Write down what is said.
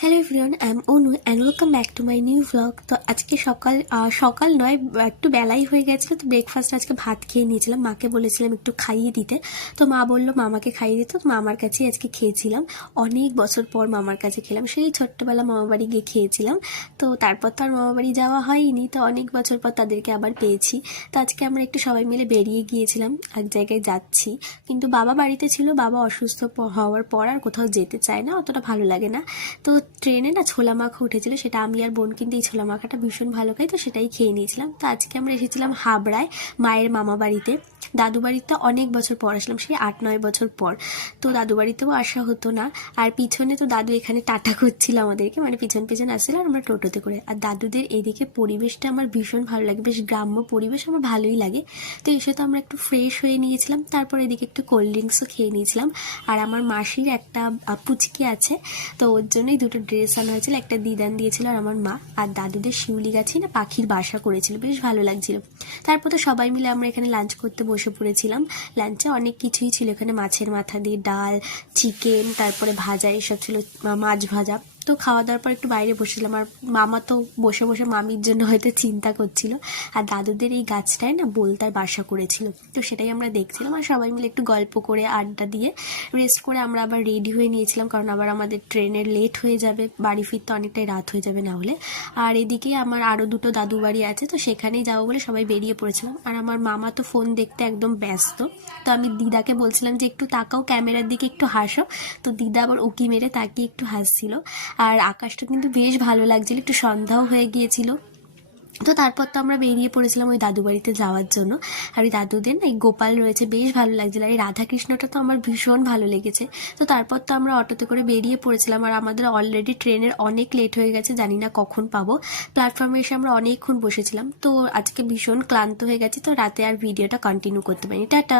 Hello everyone, I am Anu and welcome back to my new vlog. তো আজকে সকাল নয়, একটু বেলাই হয়ে গেছিলো। তো ব্রেকফাস্ট আজকে ভাত খেয়ে নিয়েছিলাম, মাকে বলেছিলাম একটু খাইয়ে দিতে। তো মা বললো মামাকে খাইয়ে দিতে, তো মামার কাছেই আজকে খেয়েছিলাম। অনেক বছর পর মামার কাছে খেলাম, সেই ছোট্টবেলা মামা বাড়ি গিয়ে খেয়েছিলাম। তো তারপর তো আর মামা বাড়ি যাওয়া হয়নি, তো অনেক বছর পর তাদেরকে আবার পেয়েছি। তো আজকে আমরা একটু সবাই মিলে বেরিয়ে গিয়েছিলাম, এক জায়গায় যাচ্ছি। কিন্তু বাবা বাড়িতে ছিল, বাবা অসুস্থ হওয়ার পর আর কোথাও যেতে চায় না, অতটা ভালো লাগে না। তো ট্রেনে না ছোলা মাখা উঠেছিল, সেটা আমি আর বোন কিন্তু এই ছোলা মাখাটা ভীষণ ভালো খাই, তো সেটাই খেয়ে নিয়েছিলাম। তো আজকে আমরা এসেছিলাম হাবড়ায় মায়ের মামা বাড়িতে। দাদু বাড়িতে অনেক বছর পর আসলাম, সেই 8-9 বছর পর। তো দাদু বাড়িতেও আসা হতো না। আর পিছনে তো দাদু এখানে টাটা করছিল আমাদেরকে, মানে পিছন পিছন আসছিল আর আমরা টোটোতে করে। আর দাদুদের এদিকে পরিবেশটা আমার ভীষণ ভালো লাগে, বেশ গ্রাম্য পরিবেশ, আমার ভালোই লাগে। তো এসে তো আমরা একটু ফ্রেশ হয়ে নিয়েছিলাম, তারপর এদিকে একটু কোল্ড ড্রিঙ্কসও খেয়ে নিয়েছিলাম। আর আমার মাসির একটা পুচকি আছে, তো ওর জন্যই দুটো ড্রেস আনা হয়েছিল, একটা দিদান দিয়েছিল আর আমার মা। আর দাদুদের শিউলি গাছে না পাখির বাসা করেছিল, বেশ ভালো লাগছিল। তারপর তো সবাই মিলে আমরা এখানে লাঞ্চ করতে বসে পড়েছিলাম। লাঞ্চে অনেক কিছুই ছিল, এখানে মাছের মাথা দিয়ে ডাল, চিকেন, তারপরে ভাজা, এসব ছিল, মাছ ভাজা। তো খাওয়া দাওয়ার পর একটু বাইরে বসেছিলাম, আর মামা তো বসে বসে মামির জন্য হয়তো চিন্তা করছিল। আর দাদুদের এই গাছটায় না বোলতার বাসা করেছিল, তো সেটাই আমরা দেখছিলাম। আর সবাই মিলে একটু গল্প করে আড্ডা দিয়ে রেস্ট করে আমরা আবার রেডি হয়ে নিয়েছিলাম, কারণ আবার আমাদের ট্রেনের লেট হয়ে যাবে, বাড়ি ফিরতে অনেকটাই রাত হয়ে যাবে না হলে। আর এদিকে আমার আরও দুটো দাদু বাড়ি আছে, তো সেখানেই যাবো বলে সবাই বেরিয়ে পড়েছিলাম। আর আমার মামা তো ফোন দেখতে একদম ব্যস্ত। তো আমি দিদাকে বলছিলাম যে একটু তাকাও ক্যামেরার দিকে, একটু হাসো। তো দিদা আবার উকি মেরে তাকিয়ে একটু হাসছিল। আর আকাশটা কিন্তু বেশ ভালো লাগছিল, একটু সন্ধ্যাও হয়ে গিয়েছিল। তো তারপর তো আমরা বেরিয়ে পড়েছিলাম ওই দাদু বাড়িতে যাওয়ার জন্য। আর ওই দাদুদের না এই গোপাল রয়েছে, বেশ ভালো লাগছিল। আর এই রাধাকৃষ্ণটা তো আমার ভীষণ ভালো লেগেছে। তো তারপর তো আমরা অটোতে করে বেরিয়ে পড়েছিলাম, আর আমাদের অলরেডি ট্রেনের অনেক লেট হয়ে গেছে, জানি না কখন পাবো। প্ল্যাটফর্মে এসে আমরা অনেকক্ষণ বসেছিলাম, তো আজকে ভীষণ ক্লান্ত হয়ে গেছি, তো রাতে আর ভিডিওটা কন্টিনিউ করতে পারিনি। টাটা।